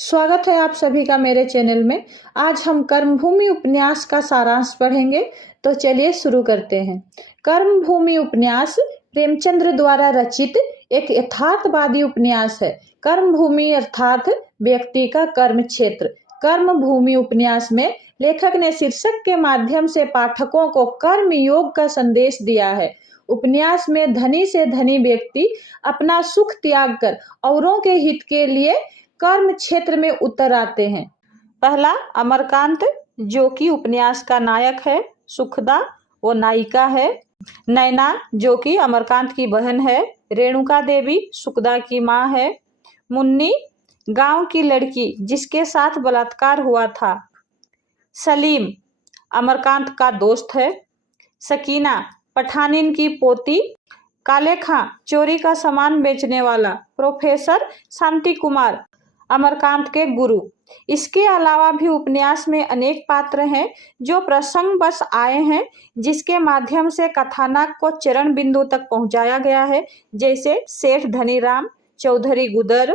स्वागत है आप सभी का मेरे चैनल में। आज हम कर्मभूमि उपन्यास का सारांश पढ़ेंगे, तो चलिए शुरू करते हैं। कर्मभूमि उपन्यास प्रेमचंद्र द्वारा रचित एक यथार्थवादी उपन्यास है। कर्मभूमि अर्थात व्यक्ति का कर्म क्षेत्र। कर्मभूमि उपन्यास में लेखक ने शीर्षक के माध्यम से पाठकों को कर्म योग का संदेश दिया है। उपन्यास में धनी से धनी व्यक्ति अपना सुख त्याग कर औरों के हित के लिए कर्म क्षेत्र में उतर आते हैं। पहला अमरकांत, जो कि उपन्यास का नायक है। सुखदा वो नायिका है। नैना, जो कि अमरकांत की बहन है। रेणुका देवी सुखदा की माँ है। मुन्नी, गांव की लड़की जिसके साथ बलात्कार हुआ था। सलीम, अमरकांत का दोस्त है। सकीना, पठानिन की पोती। काले खां, चोरी का सामान बेचने वाला। प्रोफेसर शांति कुमार, अमरकांत के गुरु। इसके अलावा भी उपन्यास में अनेक पात्र हैं जो प्रसंगवश आए हैं, जिसके माध्यम से कथानक को चरण बिंदु तक पहुंचाया गया है, जैसे सेठ धनीराम, चौधरी गुदर,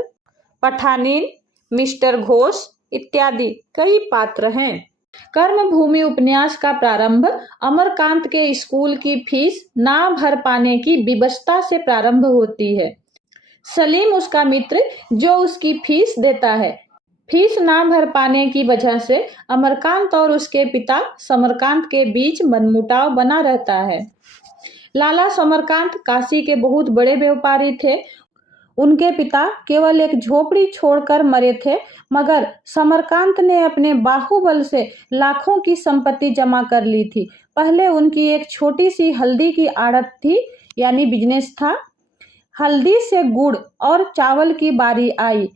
पठानिन, मिस्टर घोष इत्यादि कई पात्र हैं। कर्मभूमि उपन्यास का प्रारंभ अमरकांत के स्कूल की फीस ना भर पाने की विवशता से प्रारंभ होती है। सलीम उसका मित्र जो उसकी फीस देता है। फीस ना भर पाने की वजह से अमरकांत और उसके पिता समरकांत के बीच मनमुटाव बना रहता है। लाला समरकांत काशी के बहुत बड़े व्यापारी थे। उनके पिता केवल एक झोपड़ी छोड़कर मरे थे, मगर समरकांत ने अपने बाहुबल से लाखों की संपत्ति जमा कर ली थी। पहले उनकी एक छोटी सी हल्दी की आड़त थी, यानी बिजनेस था। हल्दी से गुड़ और चावल की बारी आई।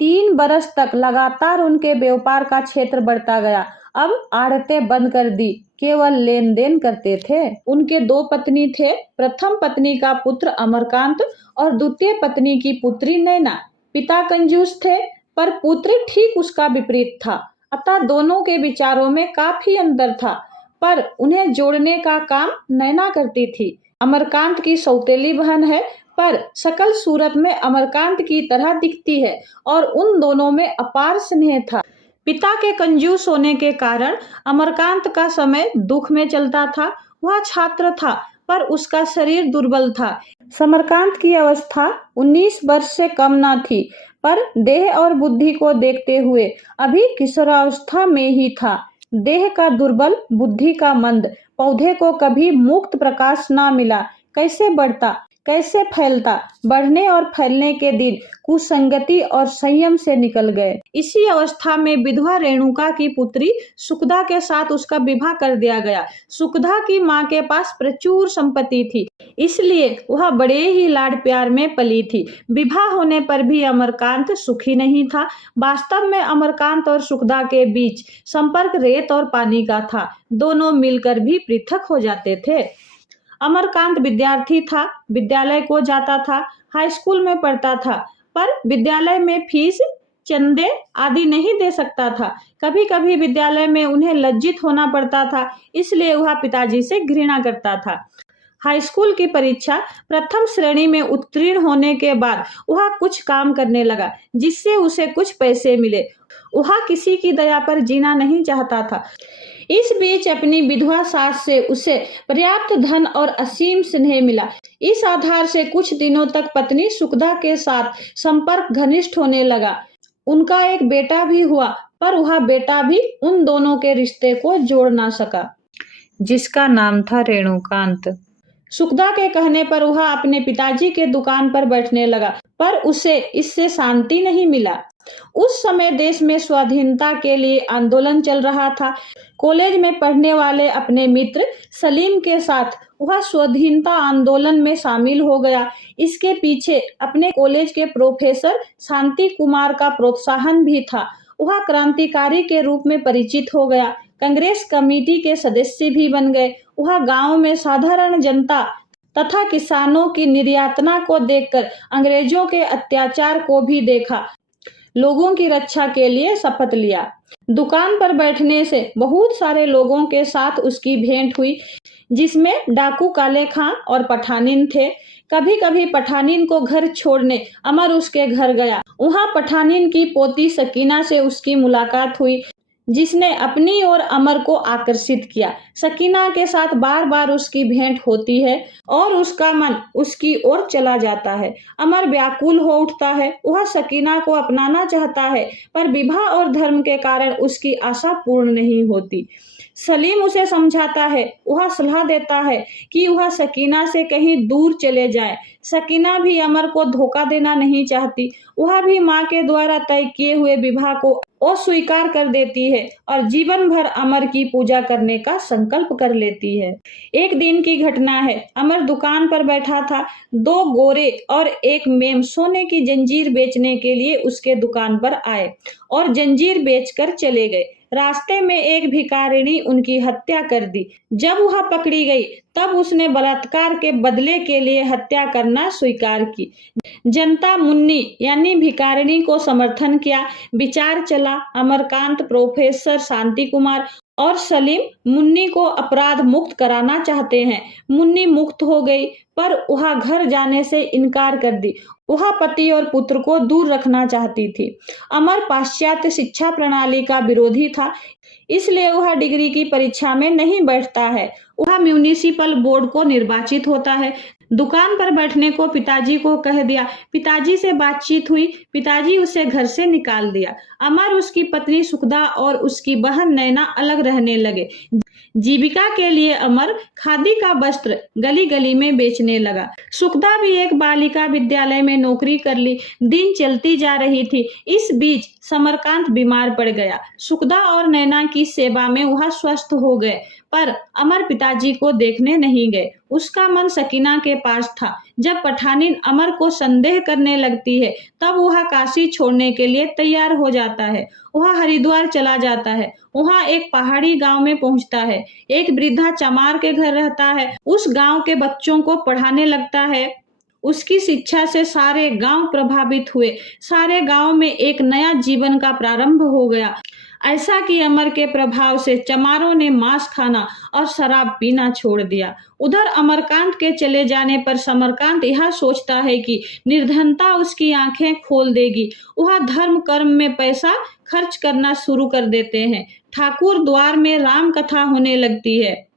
3 बरस तक लगातार उनके व्यापार का क्षेत्र बढ़ता गया। अब आड़तें बंद कर दी, केवल लेन देन करते थे। उनके 2 पत्नी थे। प्रथम पत्नी का पुत्र अमरकांत और द्वितीय पत्नी की पुत्री नैना। पिता कंजूस थे, पर पुत्र ठीक उसका विपरीत था। अतः दोनों के विचारों में काफी अंतर था, पर उन्हें जोड़ने का काम नैना करती थी। अमरकांत की सौतेली बहन है, पर सकल सूरत में अमरकांत की तरह दिखती है और उन दोनों में अपार स्नेह था। पिता के कंजूस होने के कारण अमरकांत का समय दुख में चलता था। वह छात्र था, पर उसका शरीर दुर्बल था। समरकांत की अवस्था 19 वर्ष से कम न थी, पर देह और बुद्धि को देखते हुए अभी किशोरावस्था में ही था। देह का दुर्बल, बुद्धि का मंद। पौधे को कभी मुक्त प्रकाश न मिला। कैसे बढ़ता, कैसे फैलता। बढ़ने और फैलने के दिन कुसंगति और संयम से निकल गए। इसी अवस्था में विधवा रेणुका की पुत्री सुखदा के साथ उसका विवाह कर दिया गया। सुखदा की मां के पास प्रचुर संपत्ति थी, इसलिए वह बड़े ही लाड प्यार में पली थी। विवाह होने पर भी अमरकांत सुखी नहीं था। वास्तव में अमरकांत और सुखदा के बीच संपर्क रेत और पानी का था। दोनों मिलकर भी पृथक हो जाते थे। अमरकांत विद्यार्थी था, विद्यालय को जाता था, हाई स्कूल में पढ़ता था, पर विद्यालय में फीस, चंदे आदि नहीं दे सकता था। कभी कभी विद्यालय में उन्हें लज्जित होना पड़ता था, इसलिए वह पिताजी से घृणा करता था। हाई स्कूल की परीक्षा प्रथम श्रेणी में उत्तीर्ण होने के बाद वह कुछ काम करने लगा, जिससे उसे कुछ पैसे मिले। वह किसी की दया पर जीना नहीं चाहता था। इस बीच अपनी विधवा सास से उसे पर्याप्त धन और असीम स्नेह मिला। इस आधार से कुछ दिनों तक पत्नी सुखदा के साथ संपर्क घनिष्ठ होने लगा। उनका एक बेटा भी हुआ, पर वह बेटा भी उन दोनों के रिश्ते को जोड़ ना सका, जिसका नाम था रेणुकांत। सुखदा के कहने पर वह अपने पिताजी के दुकान पर बैठने लगा, पर उसे इससे शांति नहीं मिला। उस समय देश में स्वाधीनता के लिए आंदोलन चल रहा था। कॉलेज में पढ़ने वाले अपने मित्र सलीम के साथ वह स्वाधीनता आंदोलन में शामिल हो गया। इसके पीछे अपने कॉलेज के प्रोफेसर शांति कुमार का प्रोत्साहन भी था। वह क्रांतिकारी के रूप में परिचित हो गया। कांग्रेस कमेटी के सदस्य भी बन गए। वह गांव में साधारण जनता तथा किसानों की निर्यातना को देखकर अंग्रेजों के अत्याचार को भी देखा। लोगों की रक्षा के लिए शपथ लिया। दुकान पर बैठने से बहुत सारे लोगों के साथ उसकी भेंट हुई। जिसमें डाकू काले खां और पठानिन थे। कभी कभी पठानिन को घर छोड़ने अमर उसके घर गया। वहां पठानिन की पोती सकीना से उसकी मुलाकात हुई, जिसने अपनी ओर अमर को आकर्षित किया। सकीना के साथ बार बार उसकी भेंट होती है और उसका मन उसकी ओर चला जाता है। अमर व्याकुल हो उठता है। वह सकीना को अपनाना चाहता है, पर विवाह और धर्म के कारण उसकी आशा पूर्ण नहीं होती। सलीम उसे समझाता है। वह सलाह देता है कि वह सकीना से कहीं दूर चले जाए। सकीना भी अमर को धोखा देना नहीं चाहती। वह भी मां के द्वारा तय किए हुए विवाह को अस्वीकार कर देती है और जीवन भर अमर की पूजा करने का संकल्प कर लेती है। एक दिन की घटना है। अमर दुकान पर बैठा था। दो गोरे और एक मेम सोने की जंजीर बेचने के लिए उसके दुकान पर आए और जंजीर बेचकर चले गए। रास्ते में एक भिखारिणी उनकी हत्या कर दी। जब वह पकड़ी गई तब उसने बलात्कार के बदले के लिए हत्या करना स्वीकार की। जनता मुन्नी यानी भिखारिणी को समर्थन किया। विचार चला अमरकांत, प्रोफेसर शांति कुमार और सलीम मुन्नी को अपराध मुक्त कराना चाहते हैं। मुन्नी मुक्त हो गई, पर वह घर जाने से इनकार कर दी। वह पति और पुत्र को दूर रखना चाहती थी। अमर पाश्चात्य शिक्षा प्रणाली का विरोधी था, इसलिए वह डिग्री की परीक्षा में नहीं बैठता है। वह म्यूनिसिपल बोर्ड को निर्वाचित होता है। दुकान पर बैठने को पिताजी को कह दिया। पिताजी से बातचीत हुई। पिताजी उसे घर से निकाल दिया। अमर, उसकी पत्नी सुखदा और उसकी बहन नैना अलग रहने लगे। जीविका के लिए अमर खादी का वस्त्र गली गली में बेचने लगा। सुखदा भी एक बालिका विद्यालय में नौकरी कर ली। दिन चलती जा रही थी। इस बीच समरकांत बीमार पड़ गया। सुखदा और नैना की सेवा में वह स्वस्थ हो गए, पर अमर पिताजी को देखने नहीं गए। उसका मन सकीना के पास था। जब पठानिन अमर को संदेह करने लगती है, तब वह काशी छोड़ने के लिए तैयार हो जाता है। वह हरिद्वार चला जाता है। वहाँ एक पहाड़ी गांव में पहुंचता है। एक वृद्धा चमार के घर रहता है। उस गांव के बच्चों को पढ़ाने लगता है। उसकी शिक्षा से सारे गांव प्रभावित हुए। सारे गांव में एक नया जीवन का प्रारंभ हो गया। ऐसा कि अमर के प्रभाव से चमारों ने मांस खाना और शराब पीना छोड़ दिया। उधर अमरकांत के चले जाने पर समरकांत यह सोचता है कि निर्धनता उसकी आंखें खोल देगी। वह धर्म कर्म में पैसा खर्च करना शुरू कर देते हैं। ठाकुर द्वार में राम कथा होने लगती है।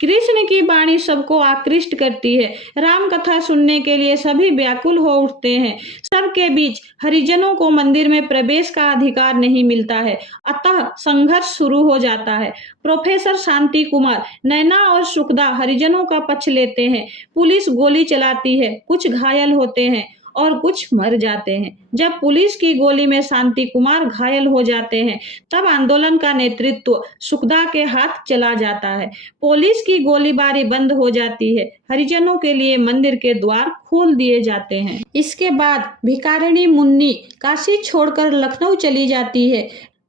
कृष्ण की वाणी सबको आकृष्ट करती है। राम कथा सुनने के लिए सभी व्याकुल हो उठते हैं। सबके बीच हरिजनों को मंदिर में प्रवेश का अधिकार नहीं मिलता है, अतः संघर्ष शुरू हो जाता है। प्रोफेसर शांति कुमार, नैना और सुखदा हरिजनों का पक्ष लेते हैं। पुलिस गोली चलाती है। कुछ घायल होते हैं और कुछ मर जाते हैं। जब पुलिस की गोली में शांति कुमार घायल हो जाते हैं, तब आंदोलन का नेतृत्व सुखदा के हाथ चला जाता है। पुलिस की गोलीबारी बंद हो जाती है। हरिजनों के लिए मंदिर के द्वार खोल दिए जाते हैं। इसके बाद भिखारिणी मुन्नी काशी छोड़कर लखनऊ चली जाती है।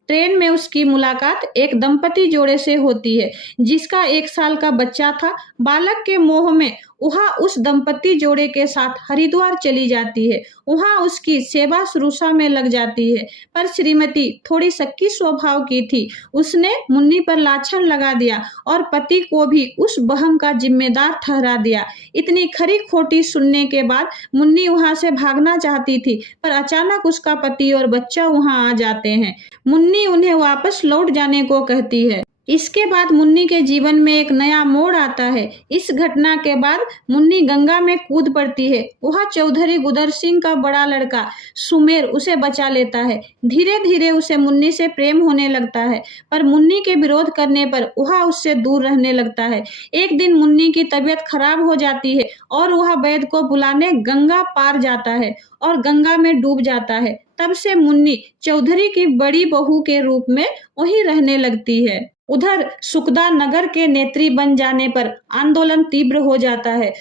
ट्रेन में उसकी मुलाकात एक दंपति जोड़े से होती है, जिसका 1 साल का बच्चा था। बालक के मोह में वह उस दंपति जोड़े के साथ हरिद्वार चली जाती है। वहां उसकी सेवा शुश्रूषा में लग जाती है, पर श्रीमती थोड़ी शक्की स्वभाव की थी। उसने मुन्नी पर लाछन लगा दिया और पति को भी उस बहम का जिम्मेदार ठहरा दिया। इतनी खरी खोटी सुनने के बाद मुन्नी वहां से भागना चाहती थी, पर अचानक उसका पति और बच्चा वहां आ जाते हैं। मुन्नी उन्हें वापस लौट जाने को कहती है। इसके बाद मुन्नी के जीवन में एक नया मोड़ आता है। इस घटना के बाद मुन्नी गंगा में कूद पड़ती है। वह चौधरी गुदर सिंह का बड़ा लड़का सुमेर उसे बचा लेता है। धीरे धीरे उसे मुन्नी से प्रेम होने लगता है, पर मुन्नी के विरोध करने पर वह उससे दूर रहने लगता है। एक दिन मुन्नी की तबीयत खराब हो जाती है और वह वैद्य को बुलाने गंगा पार जाता है और गंगा में डूब जाता है। तब से मुन्नी चौधरी की बड़ी बहू के रूप में वहीं रहने लगती है। उधर सुखदा नगर के नेत्री बन जाने पर आंदोलन तीव्र हो जाता है।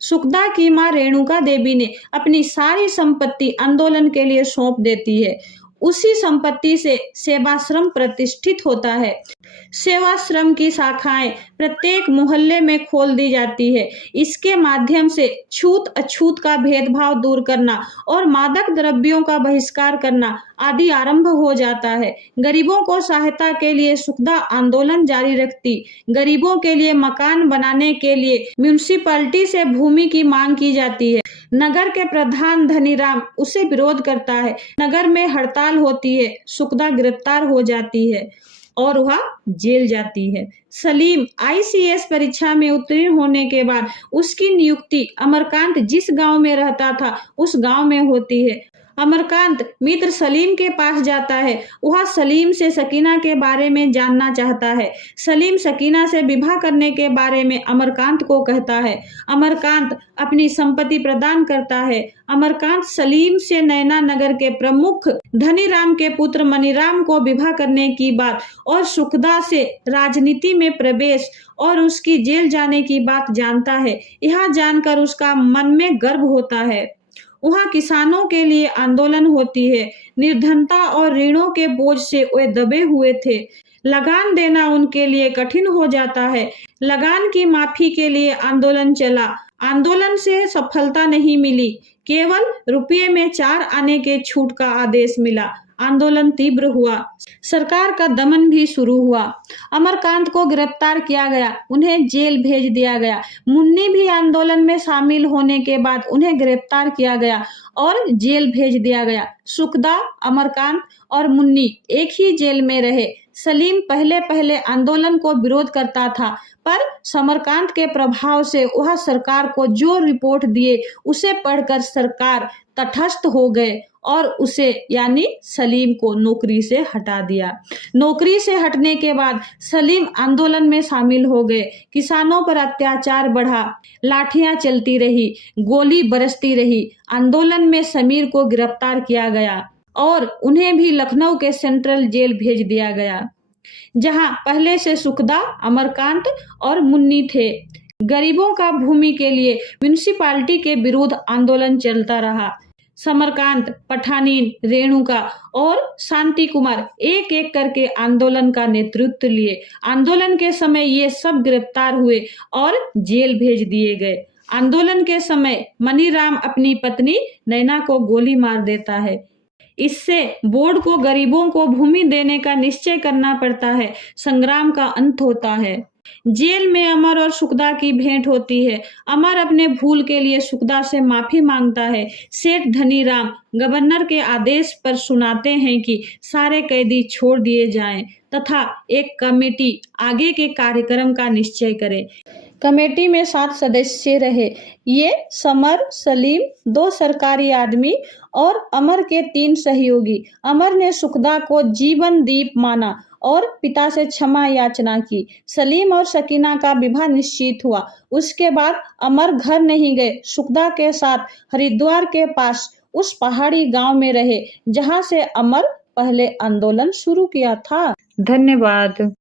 सुखदा की मां रेणुका देवी ने अपनी सारी संपत्ति आंदोलन के लिए सौंप देती है। उसी संपत्ति से सेवाश्रम प्रतिष्ठित होता है। सेवाश्रम की शाखाएं प्रत्येक मोहल्ले में खोल दी जाती है। इसके माध्यम से छूत अछूत का भेदभाव दूर करना और मादक द्रव्यों का बहिष्कार करना आदि आरंभ हो जाता है। गरीबों को सहायता के लिए सुखदा आंदोलन जारी रखती। गरीबों के लिए मकान बनाने के लिए म्यूनिसिपैलिटी से भूमि की मांग की जाती है। नगर के प्रधान धनीराम उसे विरोध करता है। नगर में हड़ताल होती है। सुखदा गिरफ्तार हो जाती है और वह जेल जाती है। सलीम आईसीएस परीक्षा में उत्तीर्ण होने के बाद उसकी नियुक्ति अमरकांत जिस गांव में रहता था उस गांव में होती है। अमरकांत मित्र सलीम के पास जाता है। वह सलीम से सकीना के बारे में जानना चाहता है। सलीम सकीना से विवाह करने के बारे में अमरकांत को कहता है। अमरकांत अपनी संपत्ति प्रदान करता है। अमरकांत सलीम से नैना नगर के प्रमुख धनीराम के पुत्र मनीराम को विवाह करने की बात और सुखदा से राजनीति में प्रवेश और उसकी जेल जाने की बात जानता है। यह जानकर उसका मन में गर्व होता है। वहाँ किसानों के लिए आंदोलन होती है। निर्धनता और ऋणों के बोझ से वे दबे हुए थे। लगान देना उनके लिए कठिन हो जाता है। लगान की माफी के लिए आंदोलन चला। आंदोलन से सफलता नहीं मिली। केवल रुपये में 4 आने के छूट का आदेश मिला। आंदोलन तीव्र हुआ। सरकार का दमन भी शुरू हुआ। अमरकांत को गिरफ्तार किया गया। उन्हें जेल भेज दिया गया। मुन्नी भी आंदोलन में शामिल होने के बाद उन्हें गिरफ्तार किया गया और जेल भेज दिया गया। सुखदा, अमरकांत और मुन्नी एक ही जेल में रहे। सलीम पहले पहले आंदोलन को विरोध करता था, पर समरकांत के प्रभाव से वह सरकार को जो रिपोर्ट दिए उसे पढ़कर सरकार तटस्थ हो गए और उसे यानी सलीम को नौकरी से हटा दिया। नौकरी से हटने के बाद सलीम आंदोलन में शामिल हो गए। किसानों पर अत्याचार बढ़ा। लाठियां चलती रही, गोली बरसती रही। आंदोलन में समीर को गिरफ्तार किया गया और उन्हें भी लखनऊ के सेंट्रल जेल भेज दिया गया, जहां पहले से सुखदा, अमरकांत और मुन्नी थे। गरीबों का भूमि के लिए म्यूनिसिपैलिटी के विरुद्ध आंदोलन चलता रहा। समरकांत, पठानीन, रेणुका और शांति कुमार एक एक करके आंदोलन का नेतृत्व लिए। आंदोलन के समय ये सब गिरफ्तार हुए और जेल भेज दिए गए। आंदोलन के समय मनीराम अपनी पत्नी नैना को गोली मार देता है। इससे बोर्ड को गरीबों को भूमि देने का निश्चय करना पड़ता है। संग्राम का अंत होता है। जेल में अमर और सुखदा की भेंट होती है। अमर अपने भूल के लिए सुखदा से माफी मांगता है। सेठ धनीराम गवर्नर के आदेश पर सुनाते हैं कि सारे कैदी छोड़ दिए जाएं तथा एक कमेटी आगे के कार्यक्रम का निश्चय करे। कमेटी में 7 सदस्य रहे। ये समर, सलीम, 2 सरकारी आदमी और अमर के 3 सहयोगी। अमर ने सुखदा को जीवन दीप माना और पिता से क्षमा याचना की। सलीम और सकीना का विवाह निश्चित हुआ। उसके बाद अमर घर नहीं गए। सुखदा के साथ हरिद्वार के पास उस पहाड़ी गांव में रहे जहां से अमर पहले आंदोलन शुरू किया था। धन्यवाद।